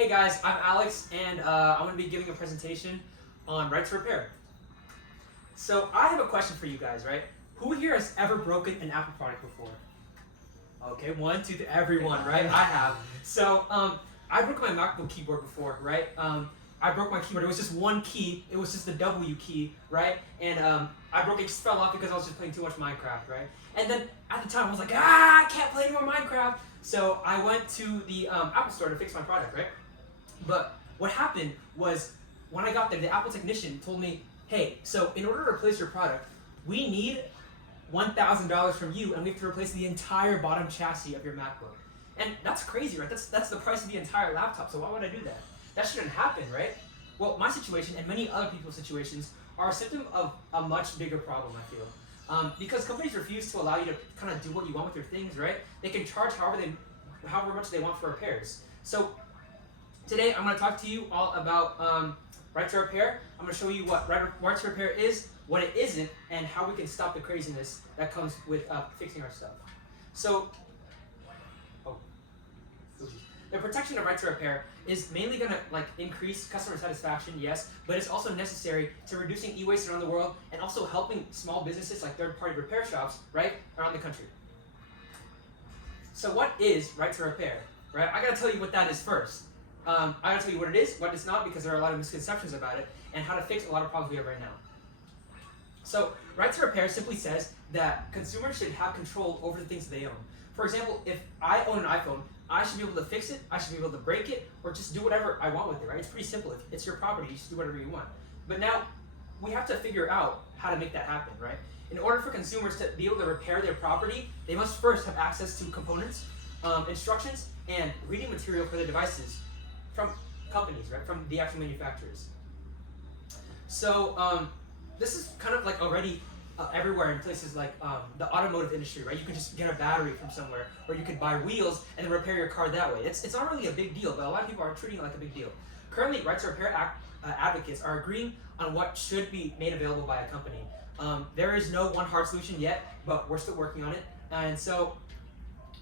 Hey guys, I'm Alex, and I'm going to be giving a presentation on right to repair. So I have a question for you guys, right? Who here has ever broken an Apple product before? Okay, 1, 2, 3, everyone, right? I have. So I broke my MacBook keyboard before, right? I broke my keyboard. It was just one key. It was just the W key, right? And I broke it. It just fell off because I was just playing too much Minecraft, right? And then at the time I was like, I can't play any more Minecraft. So I went to the Apple store to fix my product, right? But what happened was when I got there, the Apple technician told me, hey, so in order to replace your product, we need $1,000 from you, and we have to replace the entire bottom chassis of your MacBook. And that's crazy, right? That's the price of the entire laptop, so why would I do that? That shouldn't happen, right? Well, my situation and many other people's situations are a symptom of a much bigger problem, I feel. Because companies refuse to allow you to kind of do what you want with your things, right? They can charge however much they want for repairs. So today I'm going to talk to you all about right to repair. I'm going to show you what right to repair is, what it isn't, and how we can stop the craziness that comes with fixing our stuff. So, the protection of right to repair is mainly going to increase customer satisfaction, yes, but it's also necessary to reducing e-waste around the world and also helping small businesses like third-party repair shops, right, around the country. So what is right to repair, right? I got to tell you what that is first. I got to tell you what it is, what it's not, because there are a lot of misconceptions about it, and how to fix a lot of problems we have right now. So right to repair simply says that consumers should have control over the things they own. For example, if I own an iPhone, I should be able to fix it, I should be able to break it, or just do whatever I want with it, right? It's pretty simple. If it's your property, you should do whatever you want. But now, we have to figure out how to make that happen, right? In order for consumers to be able to repair their property, they must first have access to components, instructions, and reading material for their devices from companies, right? From the actual manufacturers. So this is kind of already everywhere in places like the automotive industry, right? You can just get a battery from somewhere, or you could buy wheels and then repair your car that way. It's not really a big deal, but a lot of people are treating it like a big deal. Currently, right to repair advocates are agreeing on what should be made available by a company. There is no one hard solution yet, but we're still working on it. And so,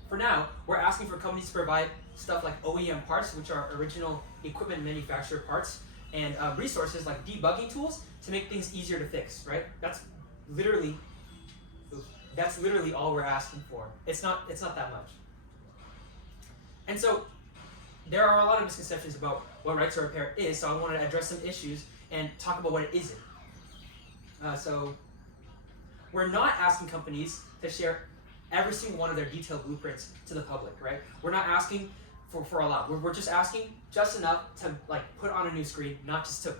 for now, we're asking for companies to provide stuff like OEM parts, which are original equipment manufacturer parts, and resources like debugging tools to make things easier to fix, right? That's literally all we're asking for. It's not that much. And so there are a lot of misconceptions about what right to repair is, so I want to address some issues and talk about what it isn't. So we're not asking companies to share every single one of their detailed blueprints to the public, right? We're not asking for a lot. We're just asking just enough to put on a new screen, not just to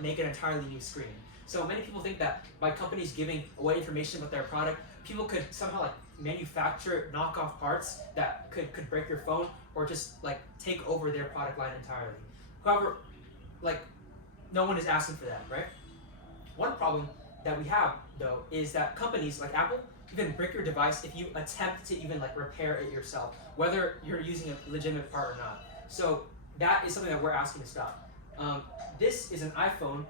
make an entirely new screen. So many people think that by companies giving away information about their product, people could somehow manufacture knockoff parts that could break your phone, or just take over their product line entirely. However, no one is asking for that, right? One problem that we have though is that companies like Apple even break your device if you attempt to even repair it yourself, whether you're using a legitimate part or not. So that is something that we're asking to stop. This is an iPhone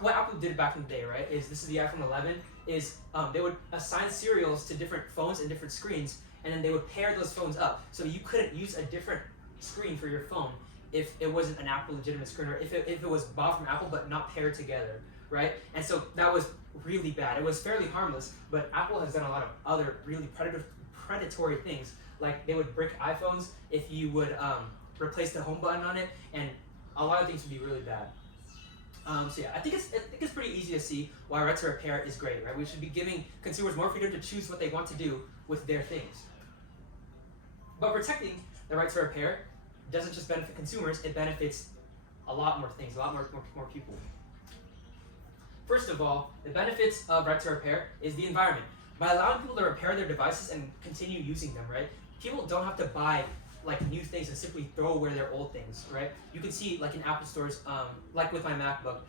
what Apple did back in the day, right, is this is the iPhone 11, is they would assign serials to different phones and different screens, and then they would pair those phones up. So you couldn't use a different screen for your phone if it wasn't an Apple legitimate screen, or if it was bought from Apple but not paired together, right? And so that was really bad. It was fairly harmless, but Apple has done a lot of other really predatory things, like they would brick iPhones if you would replace the home button on it, and a lot of things would be really bad. So yeah, I think it's pretty easy to see why right to repair is great, right? We should be giving consumers more freedom to choose what they want to do with their things. But protecting the right to repair doesn't just benefit consumers, it benefits a lot more things, a lot more people. First of all, the benefits of right to repair is the environment. By allowing people to repair their devices and continue using them, right, people don't have to buy new things and simply throw away their old things, right? You can see in Apple stores, like with my MacBook,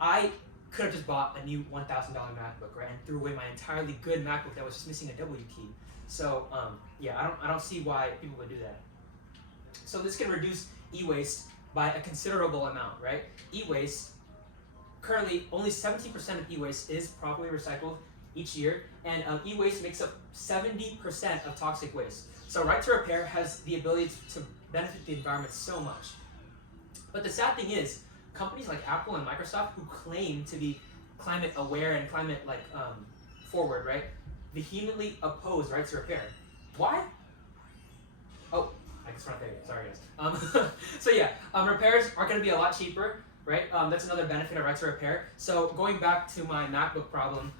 I could have just bought a new $1,000 MacBook, right, and threw away my entirely good MacBook that was just missing a W key. So yeah, I don't see why people would do that. So this can reduce e-waste by a considerable amount, right? E-waste, currently only 17% of e-waste is properly recycled each year, and e-waste makes up 70% of toxic waste. So right to repair has the ability to benefit the environment so much. But the sad thing is, companies like Apple and Microsoft, who claim to be climate aware and climate forward, right, vehemently oppose right to repair. Why? Oh, I guess we're not there yet. Sorry, guys. So yeah, repairs are going to be a lot cheaper, right? That's another benefit of right to repair. So going back to my MacBook problem,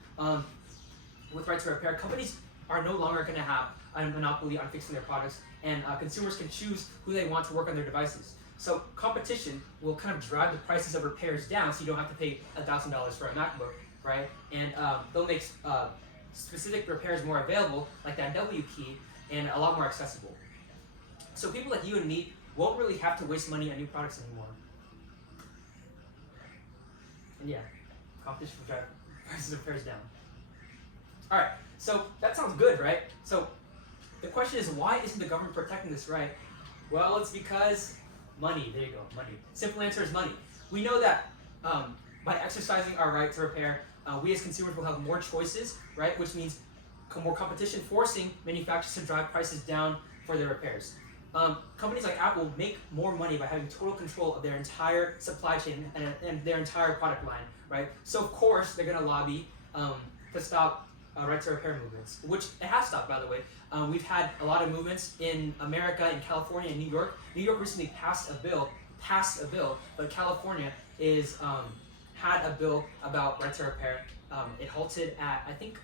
with right to repair, companies are no longer going to have a monopoly on fixing their products, and consumers can choose who they want to work on their devices. So competition will kind of drive the prices of repairs down, so you don't have to pay $1,000 for a MacBook, right? And they'll make specific repairs more available, like that W key, and a lot more accessible. So people like you and me won't really have to waste money on new products anymore. And yeah, competition will drive prices of repairs down. All right, so that sounds good, right? So the question is, why isn't the government protecting this right? Well, it's because money. There you go, money. Simple answer is money. We know that by exercising our right to repair, we as consumers will have more choices, right? Which means more competition, forcing manufacturers to drive prices down for their repairs. Companies like Apple make more money by having total control of their entire supply chain and their entire product line, right? So of course they're going to lobby to stop right to repair movements, which it has stopped, by the way. We've had a lot of movements in America, in California, and New York. New York recently passed a bill, but California had a bill about right to repair. It halted at, I think,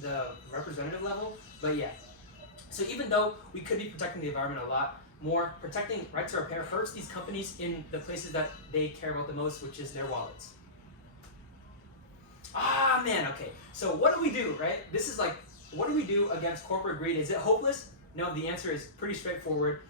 the representative level, but yeah. So even though we could be protecting the environment a lot more, protecting right to repair hurts these companies in the places that they care about the most, which is their wallets. Ah, man, okay. So what do we do, right? This is like, what do we do against corporate greed? Is it hopeless? No, the answer is pretty straightforward.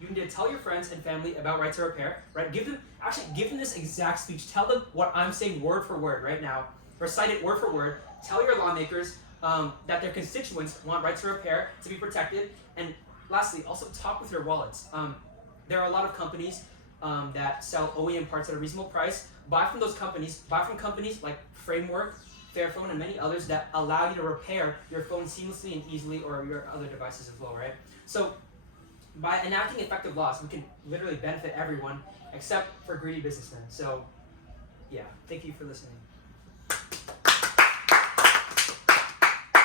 You need to tell your friends and family about right to repair, right? Give them this exact speech. Tell them what I'm saying word for word right now. Recite it word for word. Tell your lawmakers that their constituents want right to repair to be protected. And lastly, also talk with your wallets. There are a lot of companies that sell OEM parts at a reasonable price. Buy from those companies. Buy from companies like Framework, Fairphone, and many others that allow you to repair your phone seamlessly and easily, or your other devices as well, right? So by enacting effective laws, we can literally benefit everyone except for greedy businessmen. So yeah, thank you for listening.